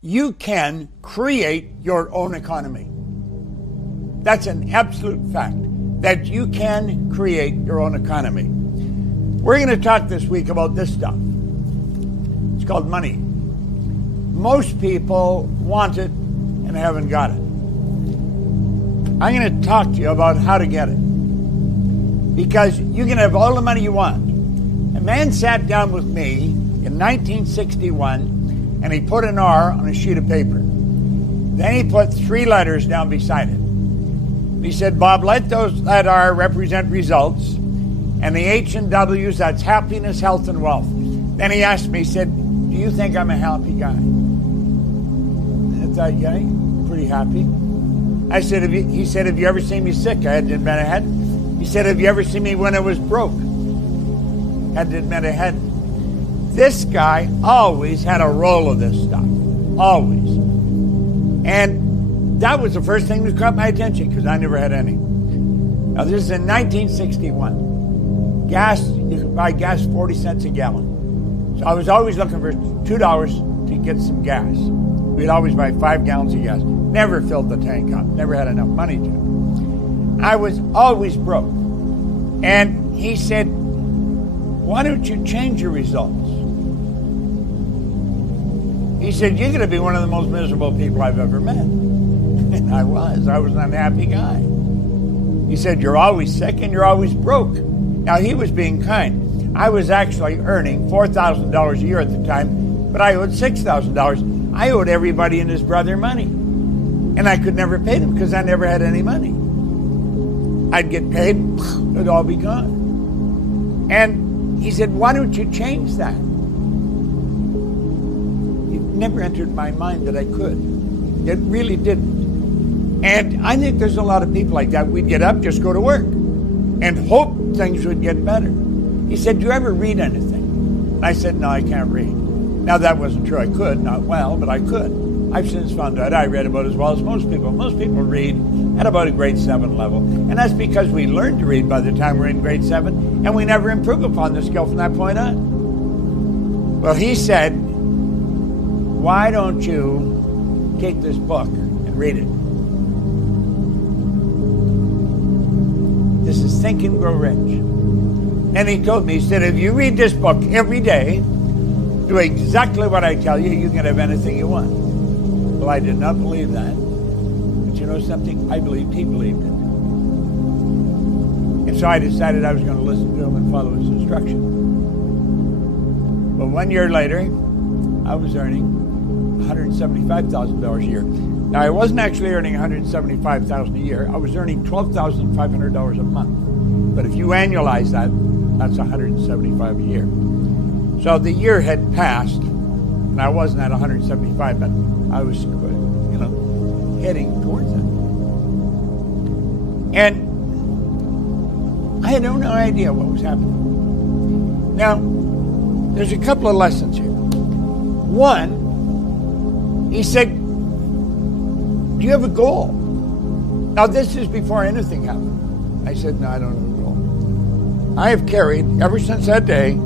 You can create your own economy. That's an absolute fact, that you can create your own economy. We're going to talk this week about this stuff. It's called money. Most people want it and haven't got it. I'm going to talk to you about how to get it, because you can have all the money you want. A man sat down with me in 1961 and he put an R on a sheet of paper. Then he put 3 letters down beside it. He said, Bob, let that R represent results, and the H and W's, that's happiness, health, and wealth. Then he asked me, he said, do you think I'm a happy guy? I thought, yeah, pretty happy. I said, he said, have you ever seen me sick? I had to admit I hadn't. He said, have you ever seen me when I was broke? I had to admit I hadn't. This guy always had a roll of this stuff. Always. And that was the first thing that caught my attention, because I never had any. Now, this is in 1961. Gas, you could buy gas 40 cents a gallon. So I was always looking for $2 to get some gas. We'd always buy 5 gallons of gas. Never filled the tank up. Never had enough money to. I was always broke. And he said, why don't you change your results? He said, you're going to be one of the most miserable people I've ever met. And I was an unhappy guy. He said, you're always sick and you're always broke. Now, he was being kind. I was actually earning $4,000 a year at the time, but I owed $6,000. I owed everybody and his brother money. And I could never pay them because I never had any money. I'd get paid, it'd all be gone. And he said, why don't you change that? It never entered my mind that I could. It really didn't. And I think there's a lot of people like that. We'd get up, just go to work, and hope things would get better. He said, do you ever read anything? And I said, no, I can't read. Now, that wasn't true. I could, not well, but I could. I've since found out I read about as well as most people. Most people read at about a grade 7 level. And that's because we learned to read by the time we're in grade 7, and we never improve upon the skill from that point on. Well, he said, why don't you take this book and read it? This is Think and Grow Rich. And he told me, he said, if you read this book every day, do exactly what I tell you, you can have anything you want. Well, I did not believe that. But you know something? I believed he believed it. And so I decided I was going to listen to him and follow his instruction. But 1 year later, I was earning $175,000 a year. Now, I wasn't actually earning $175,000 a year. I was earning $12,500 a month. But if you annualize that, that's $175 a year. So the year had passed, and I wasn't at 175, but I was, heading towards it. And I had no idea what was happening. Now, there's a couple of lessons here. One, he said, do you have a goal? Now, this is before anything happened. I said, no, I don't have a goal. I have carried, ever since that day,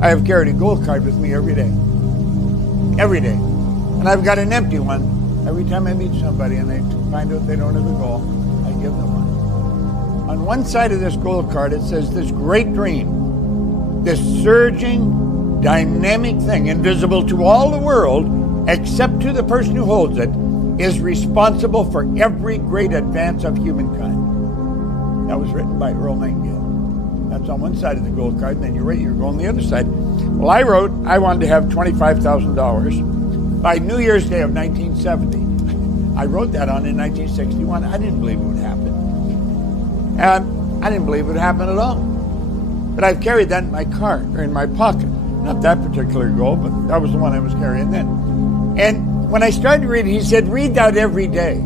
I have carried a goal card with me every day. Every day. And I've got an empty one. Every time I meet somebody and I find out they don't have a goal, I give them one. On one side of this goal card, it says, this great dream, this surging, dynamic thing, invisible to all the world, except to the person who holds it, is responsible for every great advance of humankind. That was written by Earl Nightingale. That's on one side of the gold card, and then you write your goal on the other side. Well, I wrote I wanted to have $25,000 by New Year's Day of 1970. I wrote that on in 1961. I didn't believe it would happen. And I didn't believe it would happen at all. But I've carried that in my car, or in my pocket. Not that particular goal, but that was the one I was carrying then. And when I started to read it, he said, read that every day.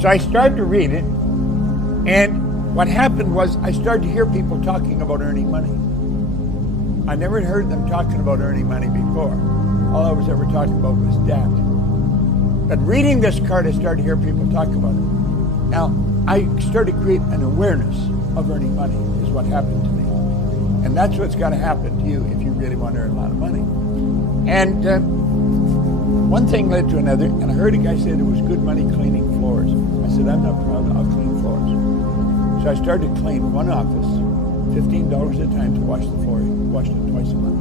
So I started to read it, and what happened was I started to hear people talking about earning money. I never heard them talking about earning money before. All I was ever talking about was debt. But reading this card, I started to hear people talk about it. Now, I started to create an awareness of earning money, is what happened to me. And that's what's got to happen to you if you really want to earn a lot of money. And one thing led to another, and I heard a guy say there was good money cleaning floors. I said, I'm not proud, I'll clean floors. So I started to clean one office, $15 at a time to wash the floor. Washed it twice a month,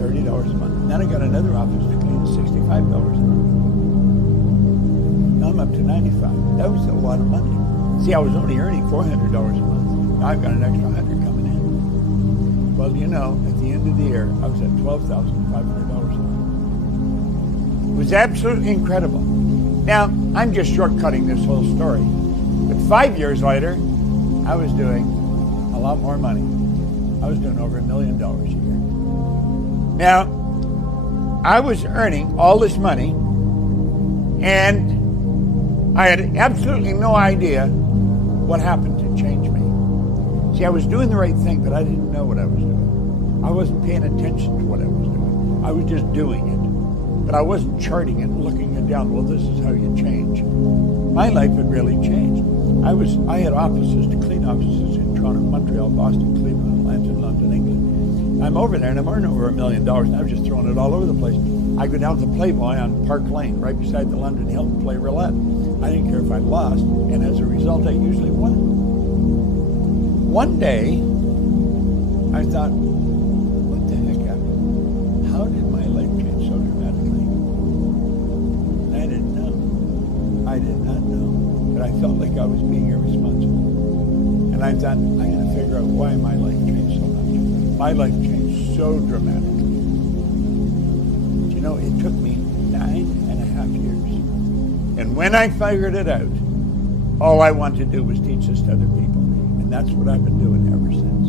$30 a month. And then I got another office to clean, $65 a month. Now I'm up to $95. That was a lot of money. See, I was only earning $400 a month. Now I've got an extra $100 coming in. Well, you know, at the end of the year, I was at $12,500 a month. It was absolutely incredible. Now, I'm just shortcutting this whole story. But 5 years later, I was doing a lot more money. I was doing over $1 million a year. Now, I was earning all this money, and I had absolutely no idea what happened to change me. See, I was doing the right thing, but I didn't know what I was doing. I wasn't paying attention to what I was doing. I was just doing it. But I wasn't charting it and looking it down. Well, this is how you change. My life had really changed. I had offices, to clean offices in Toronto, Montreal, Boston, Cleveland, Atlanta, London, England. I'm over there and I'm earning over $1 million, and I was just throwing it all over the place. I go down to the Playboy on Park Lane, right beside the London Hill, and play roulette. I didn't care if I lost, and as a result, I usually won. One day, I thought, what the heck happened? How did my life change so dramatically? And I didn't know. I did not know. But I felt like I was being irresponsible. And I thought, I'm going to figure out why my life changed so much. My life changed so dramatically. You know, it took me 9.5 years. And when I figured it out, all I wanted to do was teach this to other people. And that's what I've been doing ever since.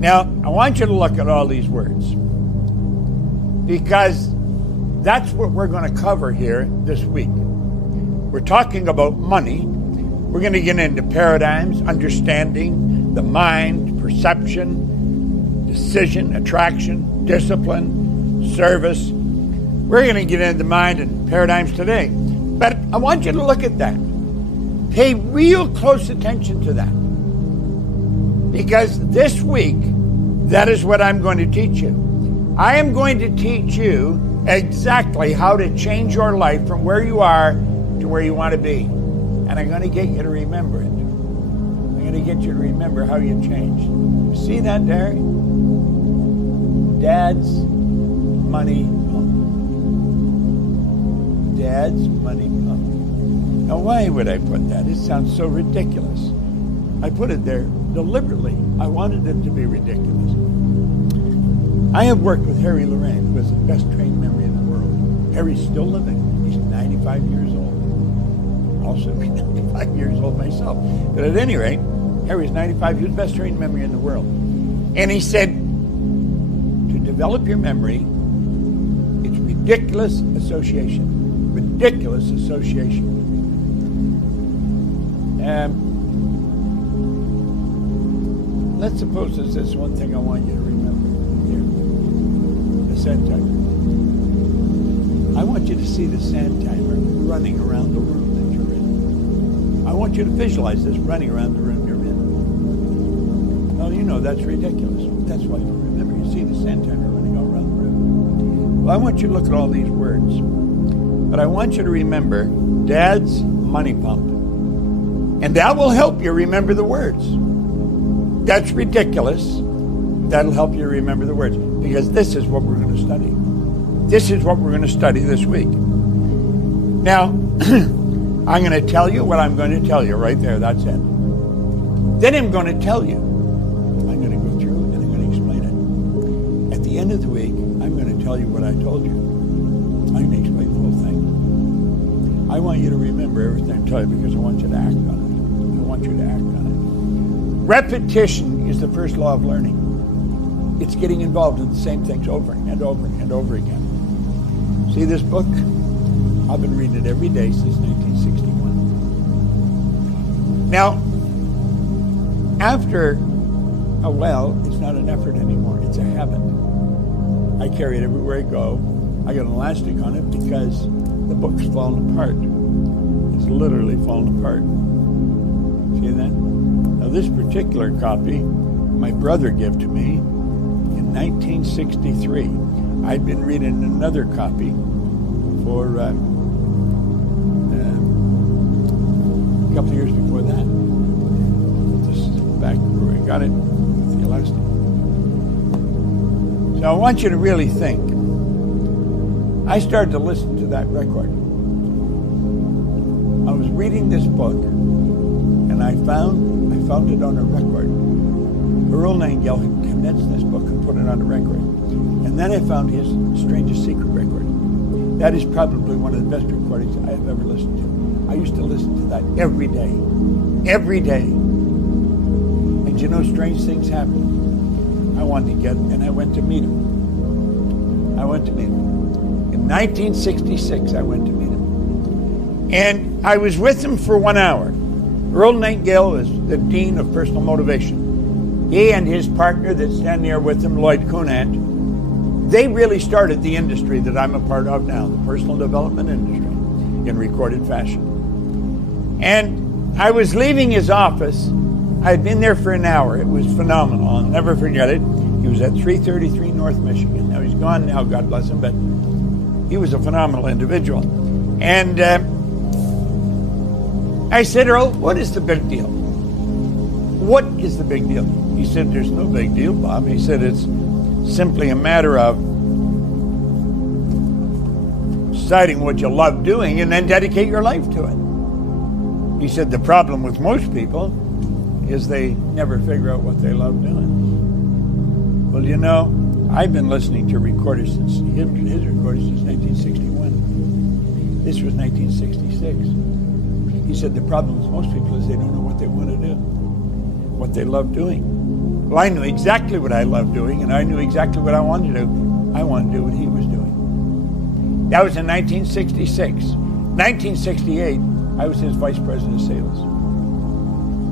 Now, I want you to look at all these words, because that's what we're going to cover here this week. We're talking about money. We're going to get into paradigms, understanding, the mind, perception, decision, attraction, discipline, service. We're going to get into mind and paradigms today. But I want you to look at that. Pay real close attention to that. Because this week, that is what I'm going to teach you. I am going to teach you exactly how to change your life from where you are to where you want to be. And I'm going to get you to remember it. I'm going to get you to remember how you changed. See that there? Dad's money pump. Dad's money pump. Now, why would I put that? It sounds so ridiculous. I put it there deliberately. I wanted it to be ridiculous. I have worked with Harry Lorraine, who has the best trained memory in the world. Harry's still living. He's 95 years old. Also, 95 years old myself. But at any rate, Harry's 95. He was the best trained memory in the world. And he said, to develop your memory, it's ridiculous association. Ridiculous association. Let's suppose there's this one thing I want you to remember here. The sand timer. I want you to see the sand timer running around the room that you're in. I want you to visualize this running around the room you're in. Well, you know, that's ridiculous. That's why you remember. You see the sand timer running all around the room. Well, I want you to look at all these words. But I want you to remember Dad's money pump. And that will help you remember the words. That's ridiculous. That'll help you remember the words. Because this is what we're going to study. This is what we're going to study this week. Now, I'm going to tell you what I'm going to tell you right there. That's it. Then I'm going to tell you. I'm going to go through and I'm going to explain it. At the end of the week, I'm going to tell you what I told you. I'm going to explain the whole thing. I want you to remember everything I tell you because I want you to act on it. I want you to act on it. Repetition is the first law of learning. It's getting involved in the same things over and over and over again. See this book? I've been reading it every day since 1961. Now, after a while, it's not an effort anymore. It's a habit. I carry it everywhere I go. I got an elastic on it because the book's fallen apart. It's literally fallen apart. See that? Now, this particular copy, my brother gave to me in 1963. I'd been reading another copy for a couple of years before that. This is back where I got it with the elastic. So I want you to really think. I started to listen to that record. I was reading this book, and I found it on a record. Earl Nightingale had condensed this book and put it on a record. And then I found his Strangest Secret record. That is probably one of the best recordings I have ever listened to. I used to listen to that every day. Every day. And you know, strange things happened. I wanted to get, and I went to meet him. In 1966, I went to meet him. And I was with him for 1 hour. Earl Nightingale is the Dean of Personal Motivation. He and his partner that's standing there with him, Lloyd Conant, they really started the industry that I'm a part of now, the personal development industry, in recorded fashion. And I was leaving his office. I had been there for an hour. It was phenomenal. I'll never forget it. He was at 333 North Michigan. Now he's gone now, God bless him, but he was a phenomenal individual. And I said, Earl, what is the big deal? What is the big deal? He said, there's no big deal, Bob. He said, it's simply a matter of deciding what you love doing and then dedicate your life to it. He said, the problem with most people is they never figure out what they love doing. Well, you know, I've been listening to recorders since his recordings since 1961. This was 1966. He said the problem with most people is they don't know what they want to do, what they love doing. Well, I knew exactly what I loved doing, and I knew exactly what I wanted to do. I wanted to do what he was doing. That was in 1966. 1968, I was his vice president of sales.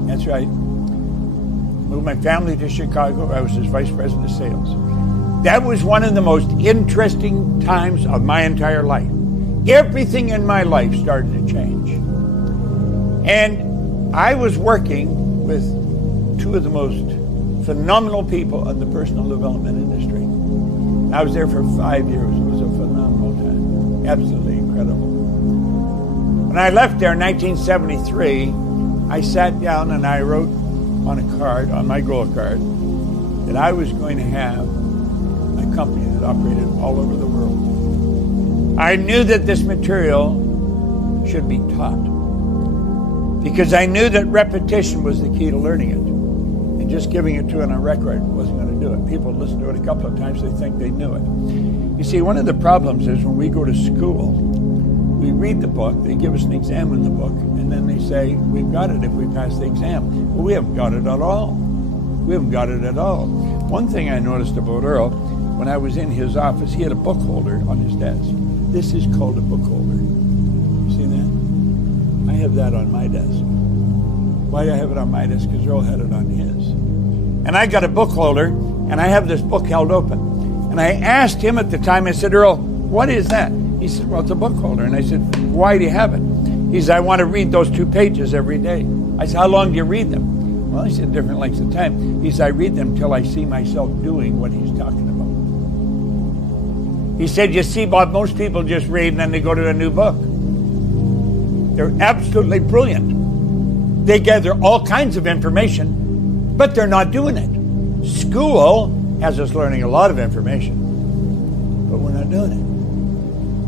That's right. Moved my family to Chicago. I was his vice president of sales. That was one of the most interesting times of my entire life. Everything in my life started to change. And I was working with two of the most phenomenal people in the personal development industry. I was there for 5 years. It was a phenomenal time. Absolutely incredible. When I left there in 1973, I sat down and I wrote on a card, on my goal card, that I was going to have a company that operated all over the world. I knew that this material should be taught because I knew that repetition was the key to learning it. And just giving it to it on a record wasn't going to do it. People listen to it a couple of times, they think they knew it. You see, one of the problems is when we go to school, we read the book, they give us an exam in the book, and then they say, we've got it if we pass the exam. Well, we haven't got it at all. We haven't got it at all. One thing I noticed about Earl, when I was in his office, he had a book holder on his desk. This is called a book holder. You see that? I have that on my desk. Why do I have it on my desk? Because Earl had it on his. And I got a book holder, and I have this book held open. And I asked him at the time, I said, Earl, what is that? He said, well, it's a book holder. And I said, why do you have it? He said, I want to read those 2 pages every day. I said, how long do you read them? Well, he said, different lengths of time. He said, I read them till I see myself doing what he's talking about. He said, you see, Bob, most people just read and then they go to a new book. They're absolutely brilliant. They gather all kinds of information, but they're not doing it. School has us learning a lot of information, but we're not doing it.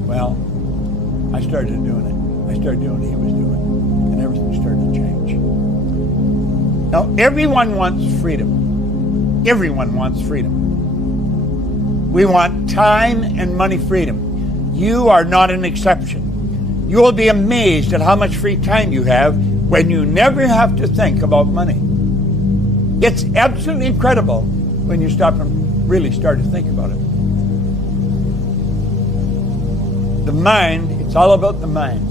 Well, I started doing it. I started doing what he was doing, and everything started to change. Now, everyone wants freedom. Everyone wants freedom. We want time and money freedom. You are not an exception. You will be amazed at how much free time you have when you never have to think about money. It's absolutely incredible when you stop and really start to think about it. The mind, it's all about the mind.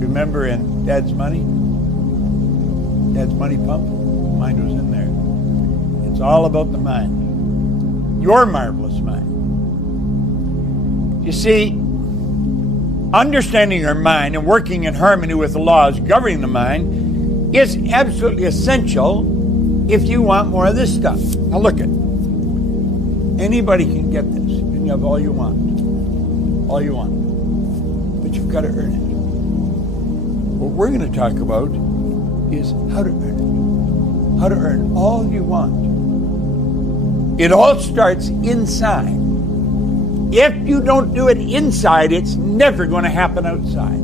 Remember in Dad's Money Pump? The mind was in there. It's all about the mind. Your marvelous mind. You see, understanding your mind and working in harmony with the laws governing the mind is absolutely essential if you want more of this stuff. Now look it. Anybody can get this. can have all you want. All you want. But you've got to earn it. What we're going to talk about is how to earn it. How to earn all you want. It all starts inside. If you don't do it inside, it's never going to happen outside.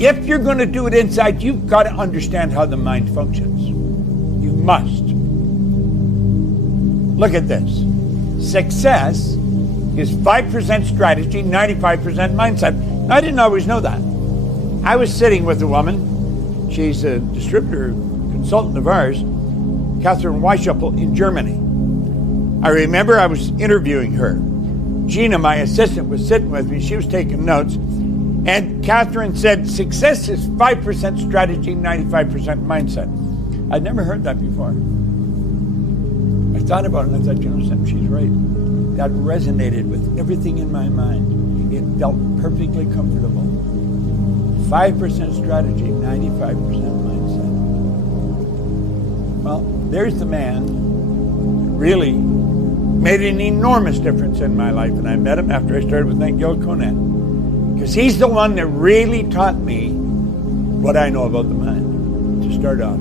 If you're going to do it inside, you've got to understand how the mind functions. You must. Look at this. Success is 5% strategy, 95% mindset. Now, I didn't always know that. I was sitting with a woman. She's a distributor, consultant of ours, Catherine Weischuppel in Germany. I remember I was interviewing her. Gina, my assistant, was sitting with me. She was taking notes. And Catherine said, success is 5% strategy, 95% mindset. I'd never heard that before. I thought about it and I thought, you know something, she's right. That resonated with everything in my mind. It felt perfectly comfortable. 5% strategy, 95% mindset. Well, there's the man who really made an enormous difference in my life. And I met him after I started with Nightingale Conant. Because he's the one that really taught me what I know about the mind, to start off.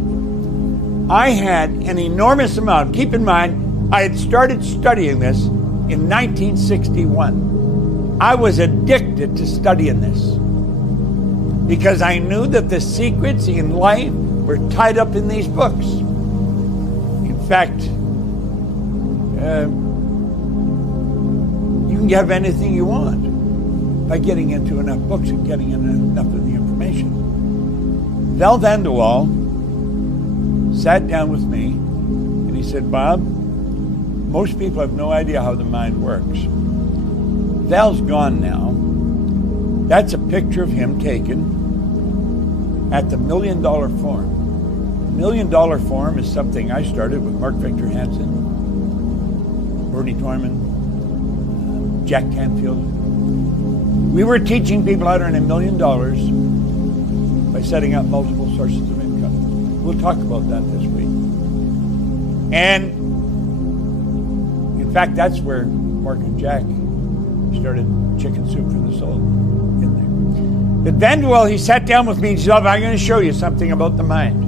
I had an enormous amount. Keep in mind, I had started studying this in 1961. I was addicted to studying this because I knew that the secrets in life were tied up in these books. In fact, you can have anything you want by getting into enough books and getting into enough of the information. Val Vanderwall sat down with me and he said, Bob, most people have no idea how the mind works. Val's gone now. That's a picture of him taken at the $1 Million Forum. The $1 Million Forum is something I started with Mark Victor Hansen, Bernie Torman, Jack Canfield. We were teaching people how to earn $1 million by setting up multiple sources of income. We'll talk about that this week. And in fact, that's where Mark and Jack started Chicken Soup for the Soul in there. But Vanderwall, he sat down with me and said, I'm going to show you something about the mind.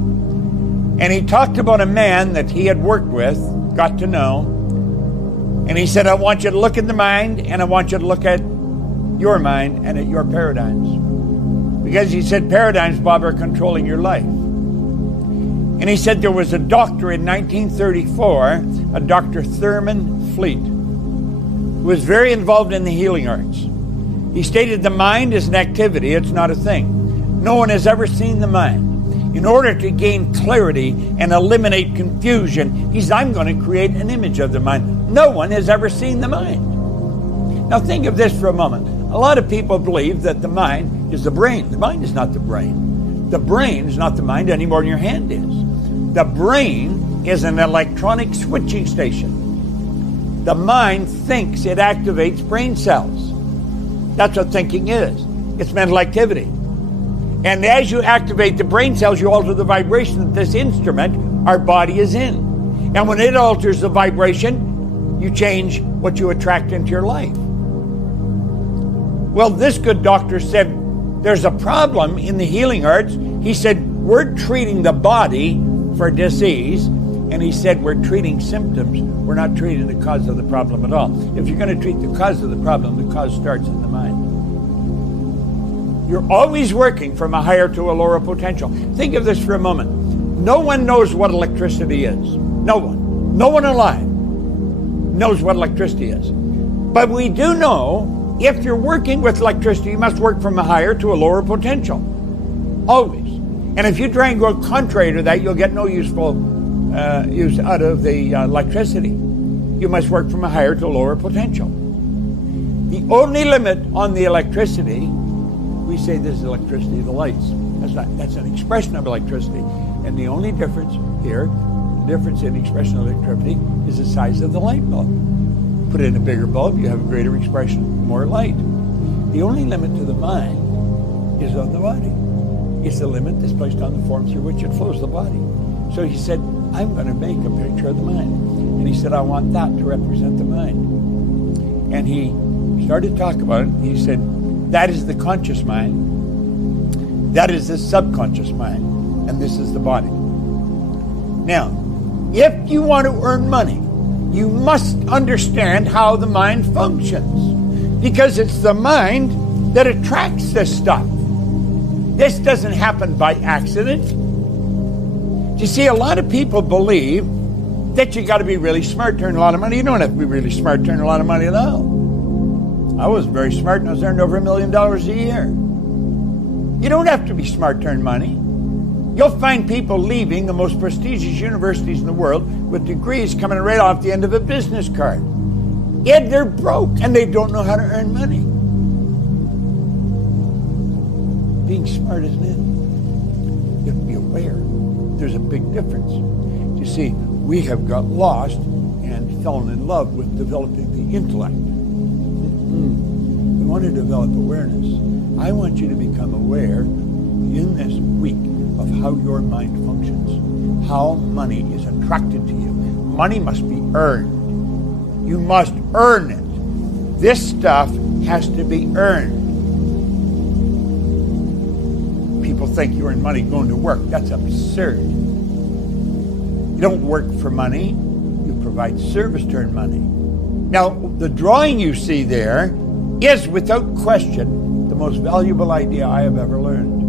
And he talked about a man that he had worked with, got to know. And he said, I want you to look at the mind and I want you to look at your mind and at your paradigms. Because he said paradigms, Bob, are controlling your life. And he said there was a doctor in 1934, a Dr. Thurman Fleet, who was very involved in the healing arts. He stated the mind is an activity, it's not a thing. No one has ever seen the mind. In order to gain clarity and eliminate confusion, he said, I'm going to create an image of the mind. No one has ever seen the mind. Now think of this for a moment. A lot of people believe that the mind is the brain. The mind is not the brain. The brain is not the mind any more than your hand is. The brain is an electronic switching station. The mind thinks, it activates brain cells. That's what thinking is. It's mental activity. And as you activate the brain cells, you alter the vibration of this instrument our body is in. And when it alters the vibration, you change what you attract into your life. Well, this good doctor said, there's a problem in the healing arts. He said, we're treating the body for disease. And he said, we're treating symptoms. We're not treating the cause of the problem at all. If you're going to treat the cause of the problem, the cause starts in the mind. You're always working from a higher to a lower potential. Think of this for a moment. No one knows what electricity is. No one. No one alive knows what electricity is. But we do know if you're working with electricity, you must work from a higher to a lower potential. Always. And if you try and go contrary to that, you'll get no useful use out of the electricity. You must work from a higher to a lower potential. The only limit on the electricity, we say this is electricity of the lights. That's an expression of electricity. And the only difference here, the difference in expression of electricity, is the size of the light bulb. Put in a bigger bulb, you have a greater expression, more light. The only limit to the mind is on the body. It's the limit that's placed on the form through which it flows the body. So he said, I'm going to make a picture of the mind. And he said, I want that to represent the mind. And he started to talk about it. He said, that is the conscious mind, that is the subconscious mind, and this is the body. Now, if you want to earn money, you must understand how the mind functions, because it's the mind that attracts this stuff. This doesn't happen by accident. You see, a lot of people believe that you got to be really smart to earn a lot of money. You don't have to be really smart to earn a lot of money at all. I was very smart and I was earning over $1 million a year. You don't have to be smart to earn money. You'll find people leaving the most prestigious universities in the world with degrees coming right off the end of a business card. Yet they're broke and they don't know how to earn money. Being smart, isn't it? You have to be aware. There's a big difference. You see, we have got lost and fallen in love with developing the intellect. We want to develop awareness. I want you to become aware in this week of how your mind functions, how money is attracted to you. Money must be earned. You must earn it. This stuff has to be earned. People think you earn money going to work. That's absurd. You don't work for money. You provide service to earn money. Now, the drawing you see there is, without question, the most valuable idea I have ever learned.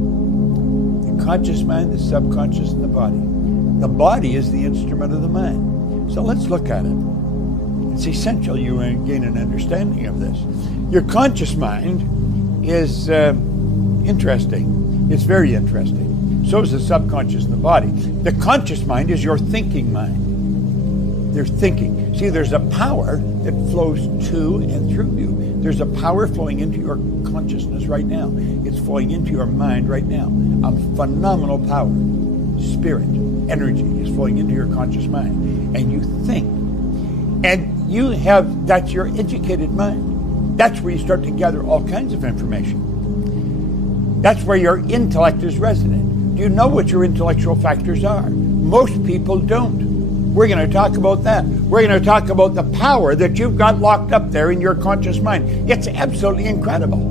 The conscious mind, the subconscious, and the body. The body is the instrument of the mind. So let's look at it. It's essential you gain an understanding of this. Your conscious mind is interesting. It's very interesting. So is the subconscious and the body. The conscious mind is your thinking mind. They're thinking. See, there's a power that flows to and through you. There's a power flowing into your consciousness right now. It's flowing into your mind right now. A phenomenal power. Spirit, energy is flowing into your conscious mind. And you think. And you have, that's your educated mind. That's where you start to gather all kinds of information. That's where your intellect is resident. Do you know what your intellectual factors are? Most people don't. We're going to talk about that. We're going to talk about the power that you've got locked up there in your conscious mind. It's absolutely incredible.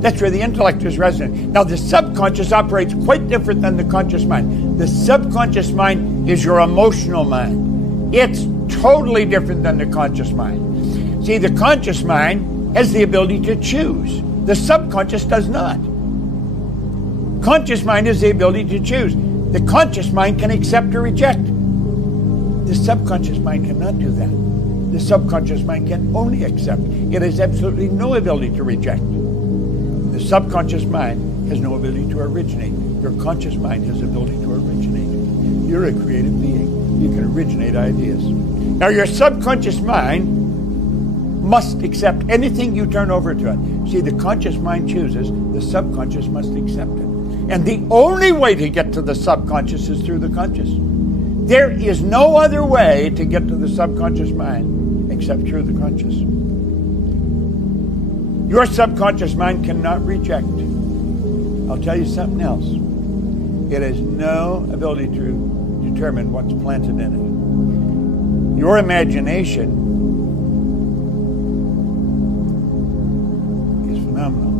That's where the intellect is resident. Now, the subconscious operates quite different than the conscious mind. The subconscious mind is your emotional mind. It's totally different than the conscious mind. See, the conscious mind has the ability to choose. The subconscious does not. Conscious mind has the ability to choose. The conscious mind can accept or reject. The subconscious mind cannot do that. The subconscious mind can only accept. It has absolutely no ability to reject. The subconscious mind has no ability to originate. Your conscious mind has the ability to originate. You're a creative being. You can originate ideas. Now, your subconscious mind must accept anything you turn over to it. See, the conscious mind chooses, the subconscious must accept it. And the only way to get to the subconscious is through the conscious. There is no other way to get to the subconscious mind except through the conscious. Your subconscious mind cannot reject. I'll tell you something else. It has no ability to determine what's planted in it. Your imagination is phenomenal.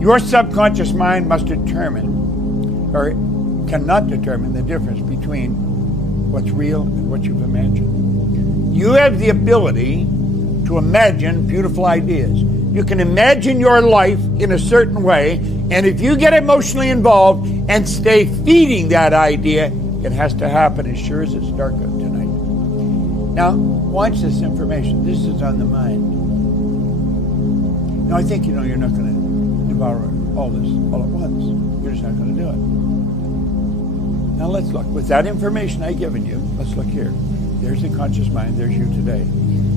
Your subconscious mind must determine, or cannot determine, the difference between what's real and what you've imagined. You have the ability to imagine beautiful ideas. You can imagine your life in a certain way, and if you get emotionally involved and stay feeding that idea, it has to happen as sure as it's dark out tonight. Now, watch this information. This is on the mind. Now, I think you know you're not going to devour all this all at once. You're just not going to do it. Now let's look. With that information I've given you, let's look here. There's the conscious mind. There's you today.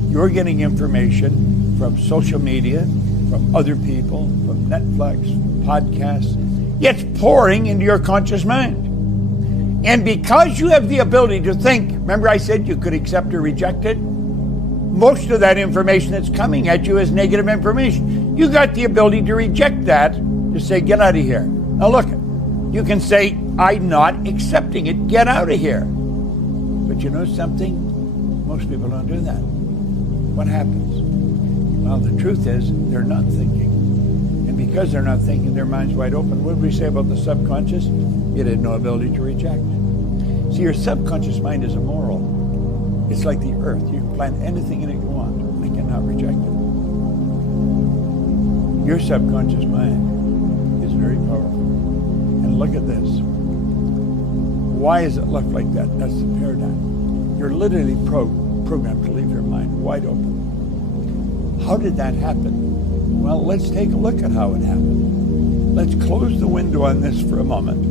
You're getting information from social media, from other people, from Netflix, from podcasts. It's pouring into your conscious mind. And because you have the ability to think, remember I said you could accept or reject it? Most of that information that's coming at you is negative information. You got the ability to reject that, to say, get out of here. Now look, you can say, I'm not accepting it, get out of here. But you know something? Most people don't do that. what happens? Well, the truth is they're not thinking. And because they're not thinking, their mind's wide open. What did we say about the subconscious? It had no ability to reject. See, your subconscious mind is immoral. It's like the earth. You can plant anything in it you want. They cannot reject it. Your subconscious mind is very powerful. And look at this. Why is it left like that? That's the paradigm. You're literally programmed to leave your mind wide open. How did that happen? Well, let's take a look at how it happened. Let's close the window on this for a moment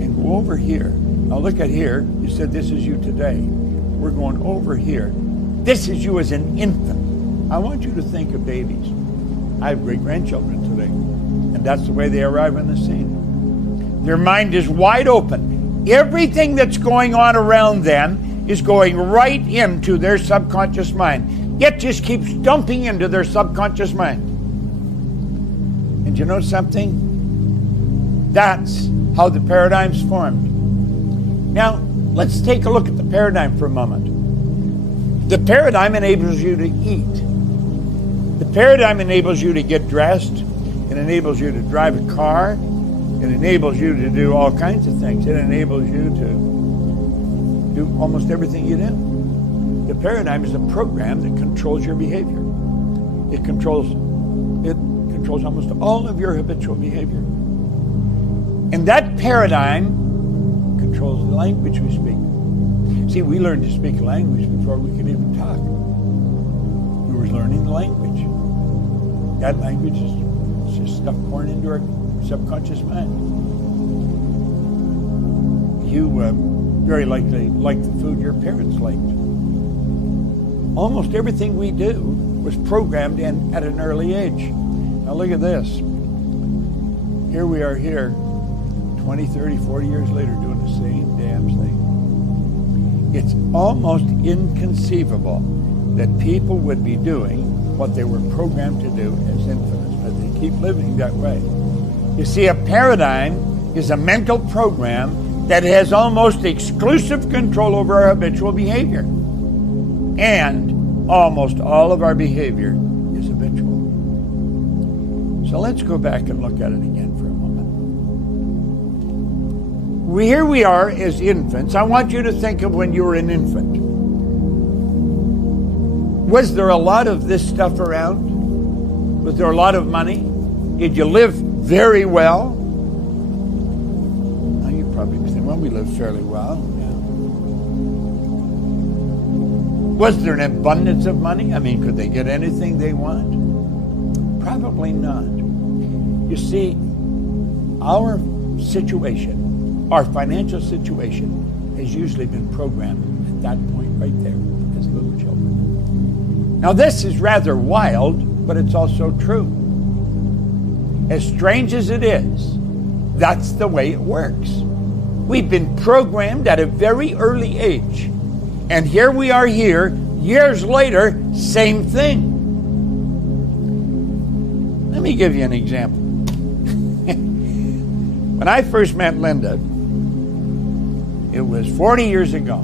and go over here. Now look at here. You said this is you today. We're going over here. This is you as an infant. I want you to think of babies. I have great-grandchildren today, and that's the way they arrive on the scene. Their mind is wide open. Everything that's going on around them is going right into their subconscious mind. It just keeps dumping into their subconscious mind. And you know something? That's how the paradigm's formed. Now, let's take a look at the paradigm for a moment. The paradigm enables you to eat. The paradigm enables you to get dressed. It enables you to drive a car. It enables you to do all kinds of things. It enables you to do almost everything you do. The paradigm is a program that controls your behavior. It controls almost all of your habitual behavior. And that paradigm controls the language we speak. See, we learned to speak a language before we could even talk. We were learning the language. That language is just stuff pouring into our subconscious mind. You very likely liked the food your parents liked. Almost everything we do was programmed in at an early age. Now look at this. Here we are here, 20, 30, 40 years later doing the same damn thing. It's almost inconceivable that people would be doing what they were programmed to do as infants, but they keep living that way. You see, a paradigm is a mental program that has almost exclusive control over our habitual behavior. And almost all of our behavior is habitual. So let's go back and look at it again for a moment. Here we are as infants. I want you to think of when you were an infant. Was there a lot of this stuff around? Was there a lot of money? Did you live very well? Now you probably say, well, we lived fairly well. Yeah. Was there an abundance of money? I mean, could they get anything they want? Probably not. You see, our situation, our financial situation, has usually been programmed at that point right there as little children. Now this is rather wild, but it's also true. As strange as it is, that's the way it works. We've been programmed at a very early age. And here we are here, years later, same thing. Let me give you an example. When I first met Linda, it was 40 years ago.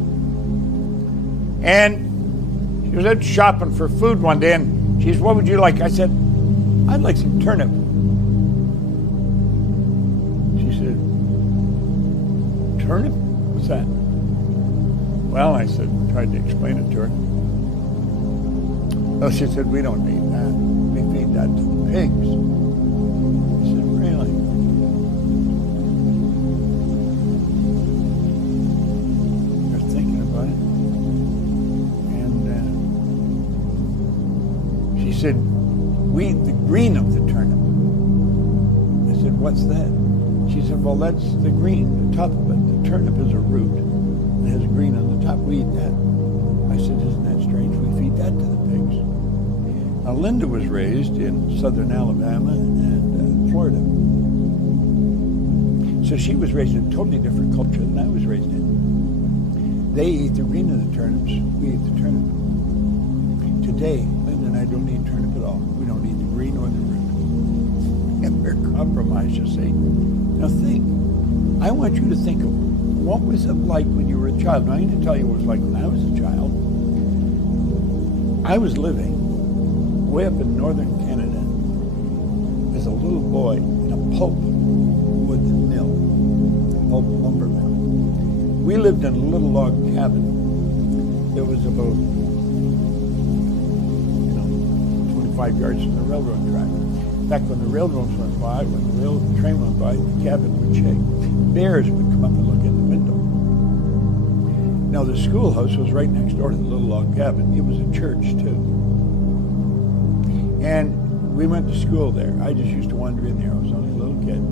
And she was out shopping for food one day, and she said, what would you like? I said, I'd like some turnip. She said, turnip? What's that? Well, I said, tried to explain it to her. Well, she said, we don't need that. We feed that to the pigs. I said, really? You're thinking about it? And she said, we eat the green of the turnip. I said, what's that? She said, well, that's the green, the top of it. The turnip is a root. It has green on the top. We eat that. I said, isn't that strange? We feed that to the pigs. Now, Linda was raised in southern Alabama and Florida. So she was raised in a totally different culture than I was raised in. They eat the green of the turnips. We eat the turnip. Today, Linda and I don't eat turnip at all. We don't eat the green or the root. And we're compromised, you see. Now think. I want you to think of what was it like when you were a child. Now, I'm going to tell you what it was like when I was a child. I was living way up in northern Canada, as a little boy in a pulp wood mill, pulp lumber mill. We lived in a little log cabin that was about 25 yards from the railroad track. In fact, when the railroads went by, when the rail train went by, the cabin would shake. Bears would come up and look in the window. Now, the schoolhouse was right next door to the little log cabin. It was a church, too. And we went to school there. I just used to wander in there. I was only a little kid.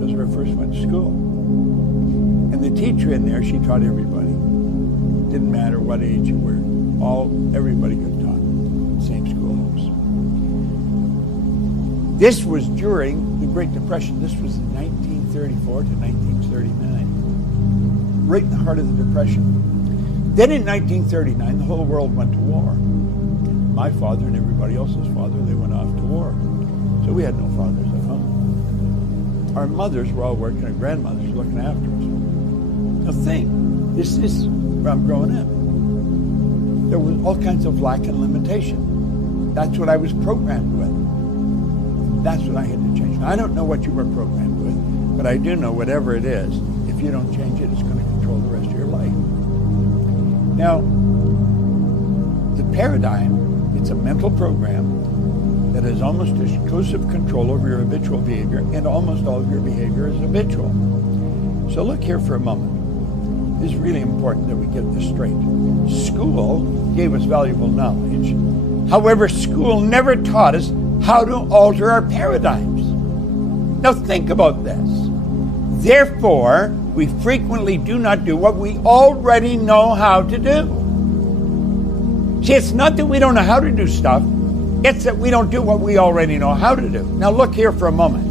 That's where I first went to school. And the teacher in there, she taught everybody. Didn't matter what age you were. Everybody got taught. Same schoolhouse. This was during the Great Depression. This was 1934 to 1939. Right in the heart of the Depression. Then in 1939, the whole world went to war. My father and everybody else's father, they went off to war. So we had no fathers at home. Our mothers were all working, our grandmothers were looking after us. Now think, this is where I'm growing up. There was all kinds of lack and limitation. That's what I was programmed with. That's what I had to change. Now, I don't know what you were programmed with, but I do know whatever it is, if you don't change it, it's going to control the rest of your life. Now, the paradigm, it's a mental program that has almost exclusive control over your habitual behavior, and almost all of your behavior is habitual. So look here for a moment. This is really important that we get this straight. School gave us valuable knowledge. However, school never taught us how to alter our paradigms. Now think about this. Therefore, we frequently do not do what we already know how to do. See, it's not that we don't know how to do stuff, it's that we don't do what we already know how to do. Now look here for a moment.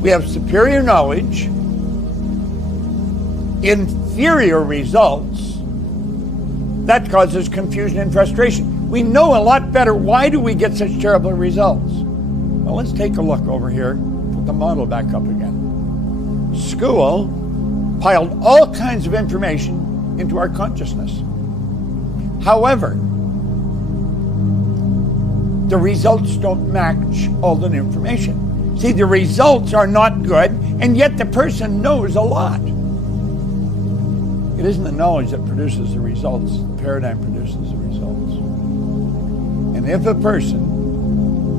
We have superior knowledge, inferior results. That causes confusion and frustration. We know a lot better. Why do we get such terrible results? Well, let's take a look over here. Put the model back up again. School piled all kinds of information into our consciousness. However, the results don't match all the information. See, the results are not good, and yet the person knows a lot. It isn't the knowledge that produces the results. The paradigm produces the results. And if a person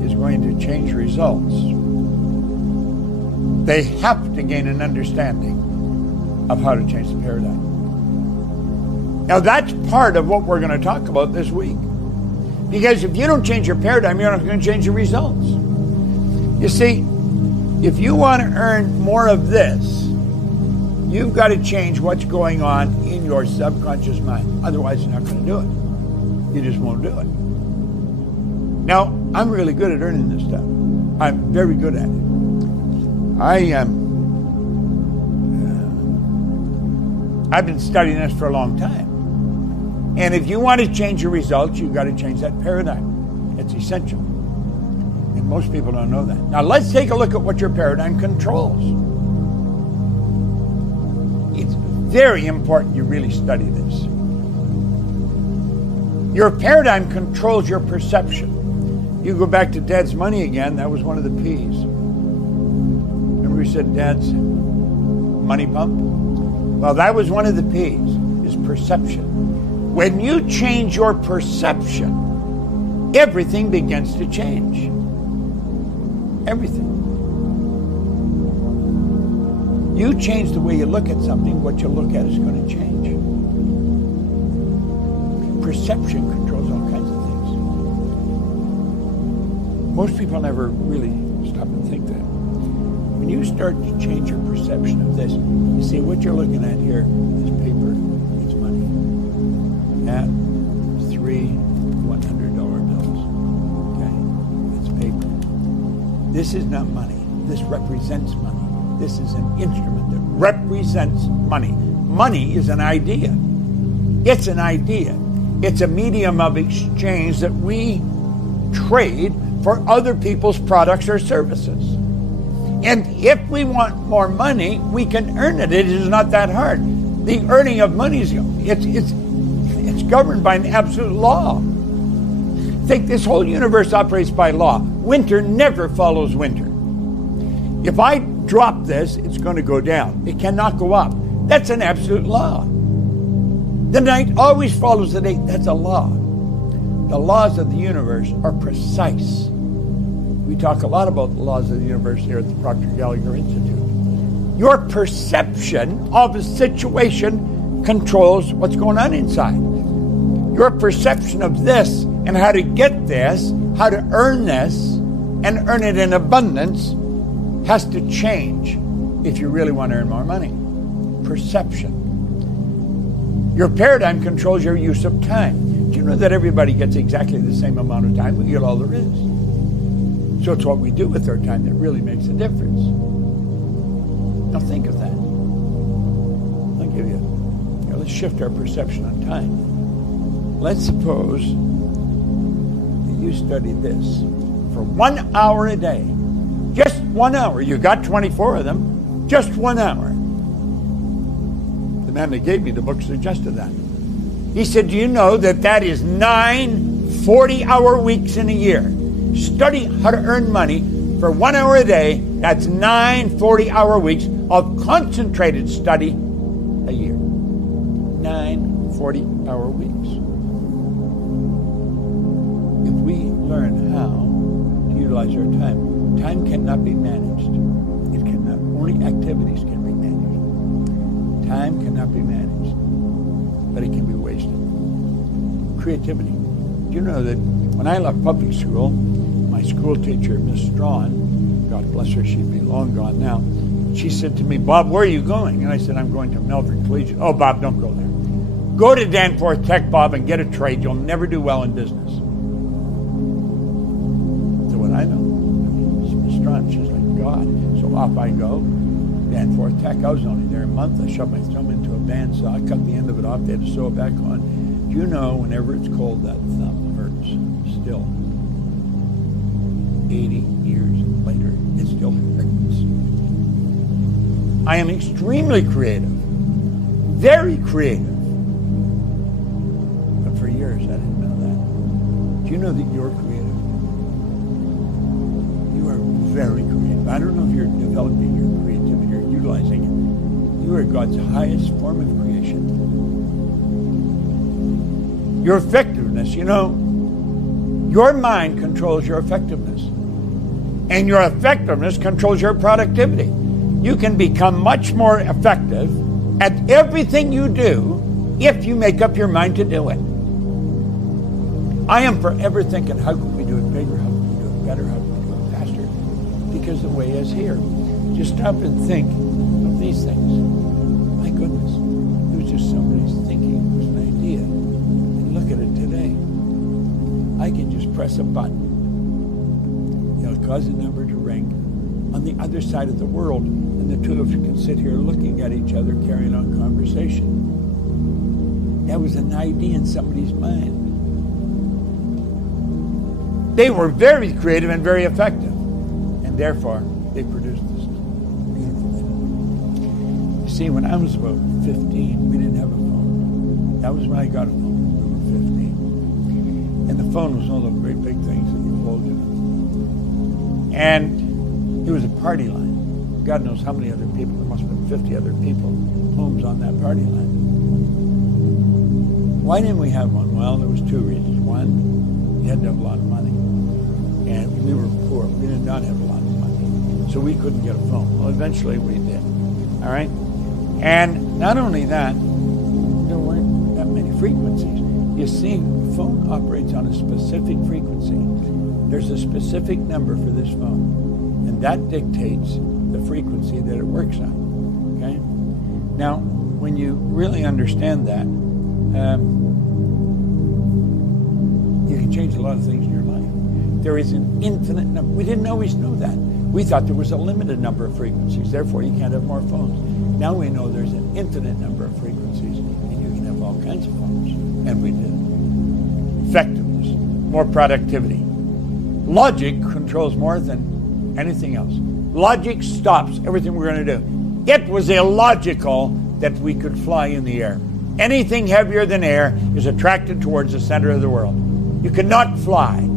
is going to change results, they have to gain an understanding of how to change the paradigm. Now, that's part of what we're going to talk about this week. Because if you don't change your paradigm, you're not going to change your results. You see, if you want to earn more of this, you've got to change what's going on in your subconscious mind. Otherwise, you're not going to do it. You just won't do it. Now, I'm really good at earning this stuff. I'm very good at it. I've been studying this for a long time. And if you want to change your results, you've got to change that paradigm. It's essential. And most people don't know that. Now, let's take a look at what your paradigm controls. It's very important you really study this. Your paradigm controls your perception. You go back to Dad's money again, that was one of the P's. Remember we said Dad's money pump? Well, that was one of the P's, is perception. When you change your perception, everything begins to change. Everything. You change the way you look at something, what you look at is going to change. Perception controls all kinds of things. Most people never really stop and think that. When you start to change your perception of this, you see what you're looking at here is paper, it's money. That, 3 $100 bills. Okay, it's paper. This is not money. This represents money. This is an instrument that represents money. Money is an idea. It's an idea. It's a medium of exchange that we trade for other people's products or services. And if we want more money, we can earn it. It is not that hard. The earning of money is it's governed by an absolute law. Think this whole universe operates by law. Winter never follows winter. If I drop this, it's going to go down. It cannot go up. That's an absolute law. The night always follows the day. That's a law. The laws of the universe are precise. We talk a lot about the laws of the universe here at the Proctor Institute. Your perception of a situation controls what's going on inside. Your perception of this and how to get this, how to earn this, and earn it in abundance has to change if you really want to earn more money. Perception. Your paradigm controls your use of time. Do you know that everybody gets exactly the same amount of time? We get all there is. So it's what we do with our time that really makes a difference. Now think of that. I'll give you, let's shift our perception on time. Let's suppose that you study this for 1 hour a day. Just 1 hour. You got 24 of them. Just 1 hour. The man that gave me the book suggested that. He said, do you know that is 9 40-hour weeks in a year? Study how to earn money for 1 hour a day. That's 9 40-hour weeks of concentrated study a year. 9 40-hour weeks. If we learn how to utilize our time, time cannot be managed. It cannot. Only activities can be managed. Time cannot be managed, but it can be wasted. Creativity. Do you know that when I left public school, my school teacher, Miss Strawn, God bless her, she'd be long gone now, she said to me, Bob, where are you going? And I said, I'm going to Melbourne Collegiate. Oh, Bob, don't go there. Go to Danforth Tech, Bob, and get a trade. You'll never do well in business. So what I know, Miss Strawn, she's like God. So off I go. Danforth Tech, I was only there a month. I shoved my thumb into a bandsaw, cut the end of it off, they had to sew it back on. Do you know, whenever it's cold, that thumb hurts still. 80 years later, it still hurts. I am extremely creative, very creative. But for years, I didn't know that. Do you know that you're creative? You are very creative. I don't know if you're developing your creativity or utilizing it. You are God's highest form of creation. Your effectiveness, your mind controls your effectiveness. And your effectiveness controls your productivity. You can become much more effective at everything you do if you make up your mind to do it. I am forever thinking, how can we do it bigger? How can we do it better? How can we do it faster? Because the way is here. Just stop and think of these things. My goodness, it was just somebody's thinking. It was an idea. And look at it today. I can just press a button. It'll cause a number to ring on the other side of the world, and the two of you can sit here looking at each other, carrying on conversation. That was an idea in somebody's mind. They were very creative and very effective, and therefore they produced this beautiful thing. You see, when I was about 15, we didn't have a phone. That was when I got a phone. We were 15. And the phone was one of those great big things that you hold in. And it was a party line. God knows how many other people. There must have been 50 other people, homes on that party line. Why didn't we have one? Well, there was two reasons. One, you had to have a lot of money. And we were poor. We did not have a lot of money. So we couldn't get a phone. Well, eventually we did. All right? And not only that, there weren't that many frequencies. You see, the phone operates on a specific frequency. There's a specific number for this phone, and that dictates the frequency that it works on. Okay? Now, when you really understand that, you can change a lot of things in your life. There is an infinite number. We didn't always know that. We thought there was a limited number of frequencies, therefore you can't have more phones. Now we know there's an infinite number of frequencies, and you can have all kinds of phones. And we did. Effectiveness, more productivity. Logic controls more than anything else. Logic stops everything we're going to do. It was illogical that we could fly in the air. Anything heavier than air is attracted towards the center of the world. You could not fly.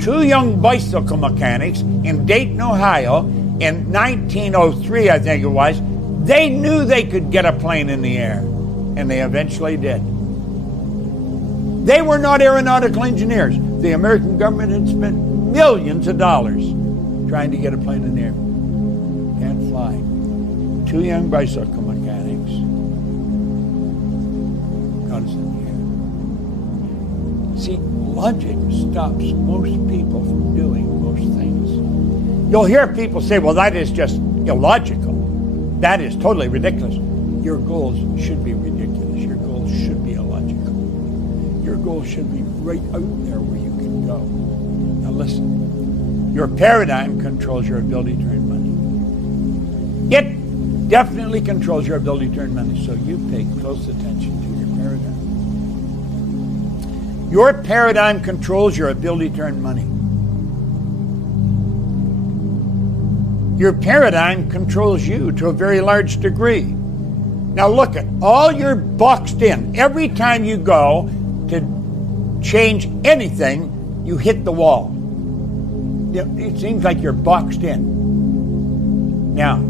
2 young bicycle mechanics in Dayton, Ohio, in 1903, I think it was, they knew they could get a plane in the air, and they eventually did. They were not aeronautical engineers. The American government had spent millions of dollars trying to get a plane in the air. Can't fly. 2 young bicycle mechanics got us in the air. See, logic stops most people from doing most things. You'll hear people say, well, that is just illogical. That is totally ridiculous. Your goals should be ridiculous. Your goals should be illogical. Your goals should be right out there where you can go. Now listen, your paradigm controls your ability to earn money. It definitely controls your ability to earn money, so you pay close attention to your paradigm. Your paradigm controls your ability to earn money. Your paradigm controls you to a very large degree. Now look at all you're boxed in. Every time you go to change anything, you hit the wall. It seems like you're boxed in. Now,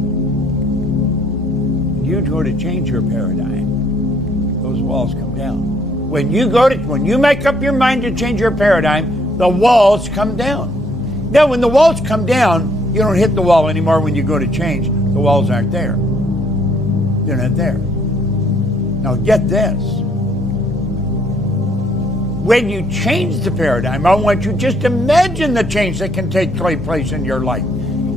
when you go to change your paradigm, those walls come down. When you make up your mind to change your paradigm, the walls come down. Now, when the walls come down, you don't hit the wall anymore when you go to change. The walls aren't there. They're not there. Now get this. When you change the paradigm, I want you just imagine the change that can take place in your life.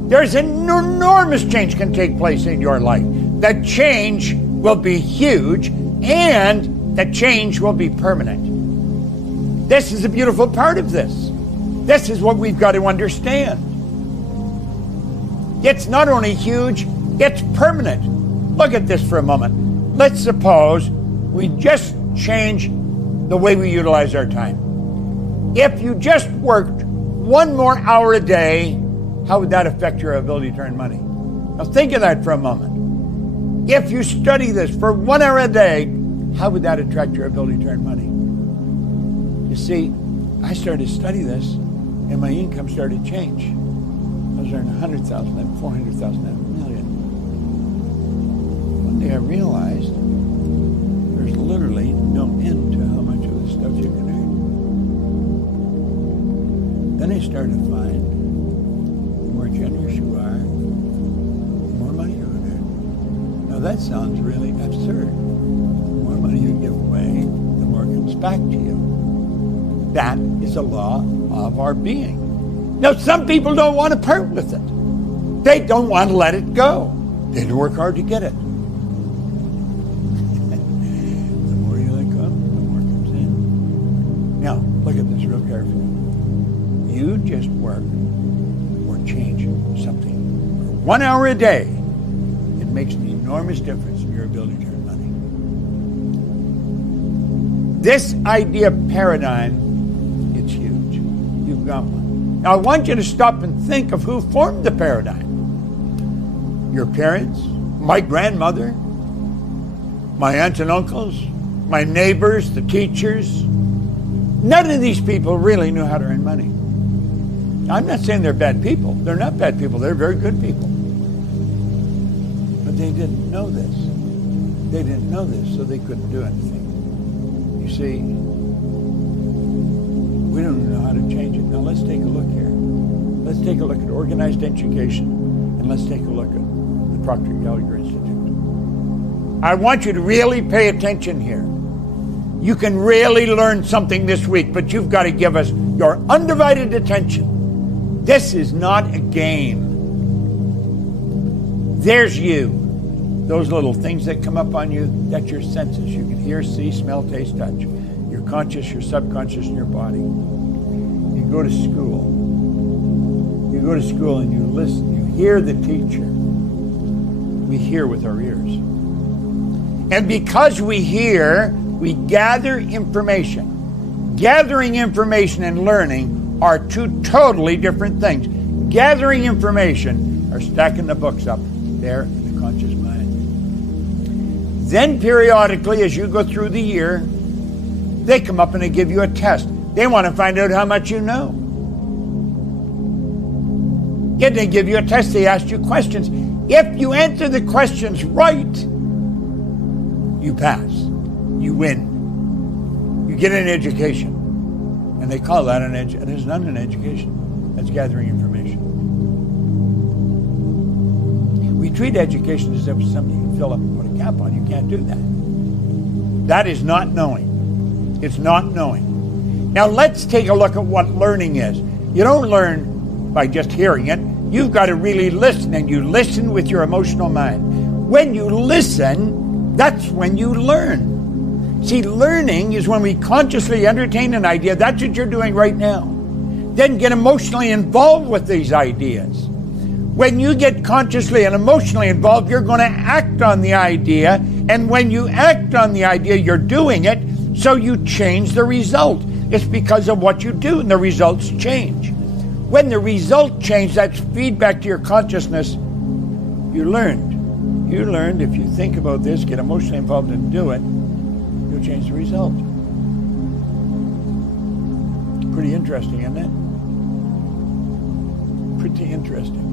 There's an enormous change can take place in your life. That change will be huge, and that change will be permanent. This is a beautiful part of this. This is what we've got to understand. It's not only huge, it's permanent. Look at this for a moment. Let's suppose we just change the way we utilize our time. If you just worked 1 more hour a day, how would that affect your ability to earn money? Now think of that for a moment. If you study this for 1 hour a day, how would that attract your ability to earn money? You see, I started to study this, and my income started to change. I was earning 100,000, then 400,000, then $1 million. One day I realized there's literally no end to how much of this stuff you can earn. Then I started to find the more generous you are, the more money you're going to earn. Now that sounds really absurd. The more money you give away, the more comes back to you. That is a law of our being. Now, some people don't want to part with it. They don't want to let it go. They work hard to get it. The more you let go, the more comes in. Now, look at this real carefully. You just work or change something for 1 hour a day. It makes an enormous difference in your ability to earn money. This idea of paradigm, it's huge. You've got one. Now, I want you to stop and think of who formed the paradigm. Your parents, my grandmother, my aunts and uncles, my neighbors, the teachers. None of these people really knew how to earn money. I'm not saying they're bad people. They're not bad people. They're very good people. But they didn't know this. They didn't know this, so they couldn't do anything. You see, we don't know how to change it. Now let's take a look here. Let's take a look at organized education, and let's take a look at the Proctor Institute. I want you to really pay attention here. You can really learn something this week, but you've got to give us your undivided attention. This is not a game. There's you. Those little things that come up on you, that's your senses. You can hear, see, smell, taste, touch. Your conscious, your subconscious, and your body. You go to school. You go to school and you listen. You hear the teacher. We hear with our ears. And because we hear, we gather information. Gathering information and learning are 2 totally different things. Gathering information are stacking the books up there in the conscious mind. Then periodically, as you go through the year, they come up and they give you a test. They want to find out how much you know. Yet they give you a test, they ask you questions. If you answer the questions right, you pass. You win. You get an education. And they call that an education. It is not an education. That's gathering information. We treat education as if it's something you can fill up and put a cap on. You can't do that. That is not knowing. It's not knowing. Now let's take a look at what learning is. You don't learn by just hearing it. You've got to really listen, and you listen with your emotional mind. When you listen, that's when you learn. See, learning is when we consciously entertain an idea. That's what you're doing right now. Then get emotionally involved with these ideas. When you get consciously and emotionally involved, you're going to act on the idea. And when you act on the idea, you're doing it, so you change the result. It's because of what you do, and the results change. When the result changes, that's feedback to your consciousness. You learned. You learned if you think about this, get emotionally involved and do it, you'll change the result. Pretty interesting, isn't it? Pretty interesting.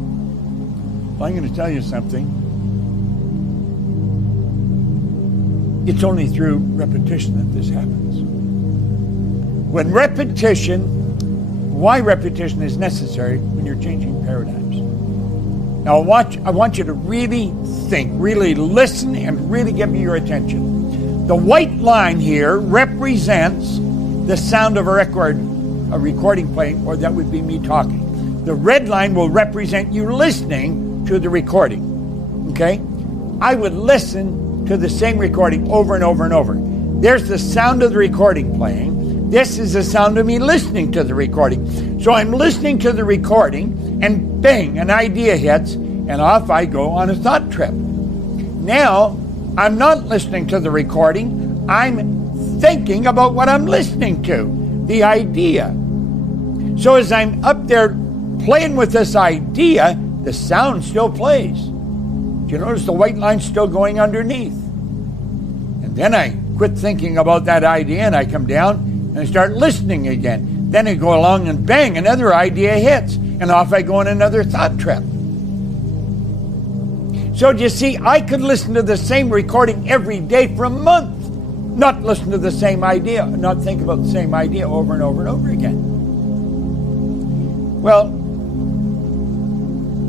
Well, I'm going to tell you something. It's only through repetition that this happens. When why repetition is necessary when you're changing paradigms. Now I want you to really think, really listen, and really give me your attention. The white line here represents the sound of a recording playing, or that would be me talking. The red line will represent you listening to the recording. Okay? I would listen to the same recording over and over and over. There's the sound of the recording playing. This is the sound of me listening to the recording. So I'm listening to the recording, and bang, an idea hits, and off I go on a thought trip. Now, I'm not listening to the recording. I'm thinking about what I'm listening to, the idea. So as I'm up there playing with this idea, the sound still plays. Do you notice the white line's still going underneath? And then I quit thinking about that idea, and I come down and I start listening again. Then I go along and bang, another idea hits, and off I go on another thought trip. So do you see, I could listen to the same recording every day for a month, not listen to the same idea, not think about the same idea over and over and over again. Well,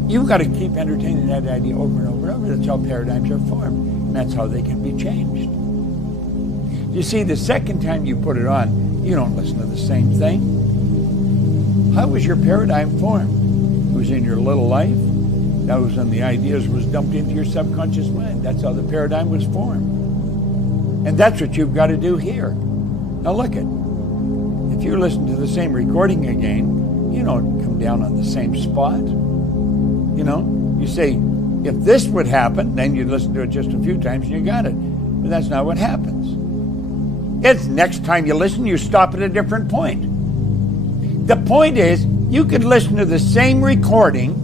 you've got to keep entertaining that idea over and over and over. That's how paradigms are formed, and that's how they can be changed. You see, the second time you put it on, you don't listen to the same thing. How was your paradigm formed? It was in your little life. That was when the ideas was dumped into your subconscious mind. That's how the paradigm was formed. And that's what you've got to do here. Now look it. If you listen to the same recording again, you don't come down on the same spot. You know, you say, if this would happen, then you'd listen to it just a few times and you got it. But that's not what happens. It's next time you listen, you stop at a different point. The point is, you could listen to the same recording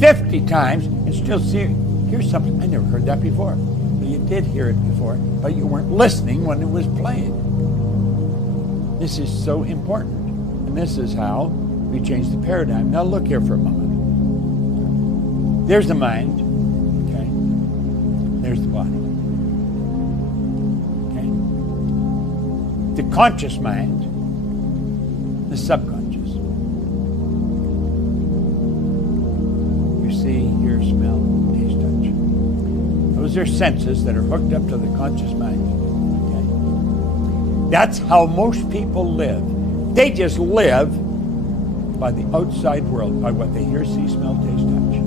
50 times and still hear something. I never heard that before. Well, you did hear it before, but you weren't listening when it was playing. This is so important. And this is how we change the paradigm. Now look here for a moment. There's the mind. Okay. There's the body. The conscious mind, the subconscious. You see, hear, smell, taste, touch. Those are senses that are hooked up to the conscious mind. Okay? That's how most people live. They just live by the outside world, by what they hear, see, smell, taste, touch.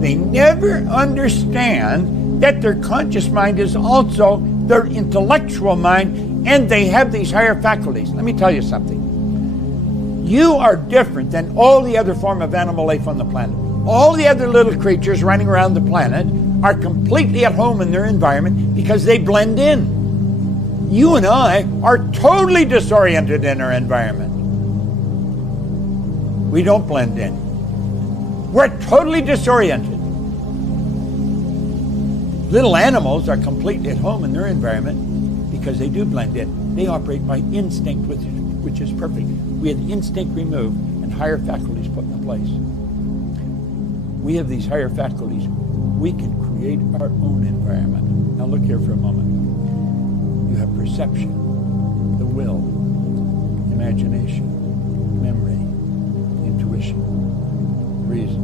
They never understand that their conscious mind is also their intellectual mind, and they have these higher faculties. Let me tell you something. You are different than all the other form of animal life on the planet. All the other little creatures running around the planet are completely at home in their environment because they blend in. You and I are totally disoriented in our environment. We don't blend in. We're totally disoriented. Little animals are completely at home in their environment because they do blend in. They operate by instinct with which is perfect. We had instinct removed and higher faculties put in place. We have these higher faculties. We can create our own environment. Now look here for a moment. You have perception, the will, imagination, memory, intuition, reason.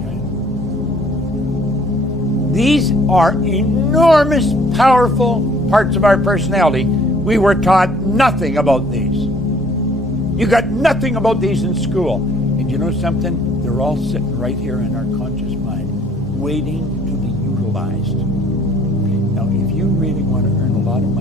Okay? These are enormous, powerful parts of our personality. We were taught nothing about these. You got nothing about these in school. And you know something? They're all sitting right here in our conscious mind, waiting to be utilized. Now, if you really want to earn a lot of money,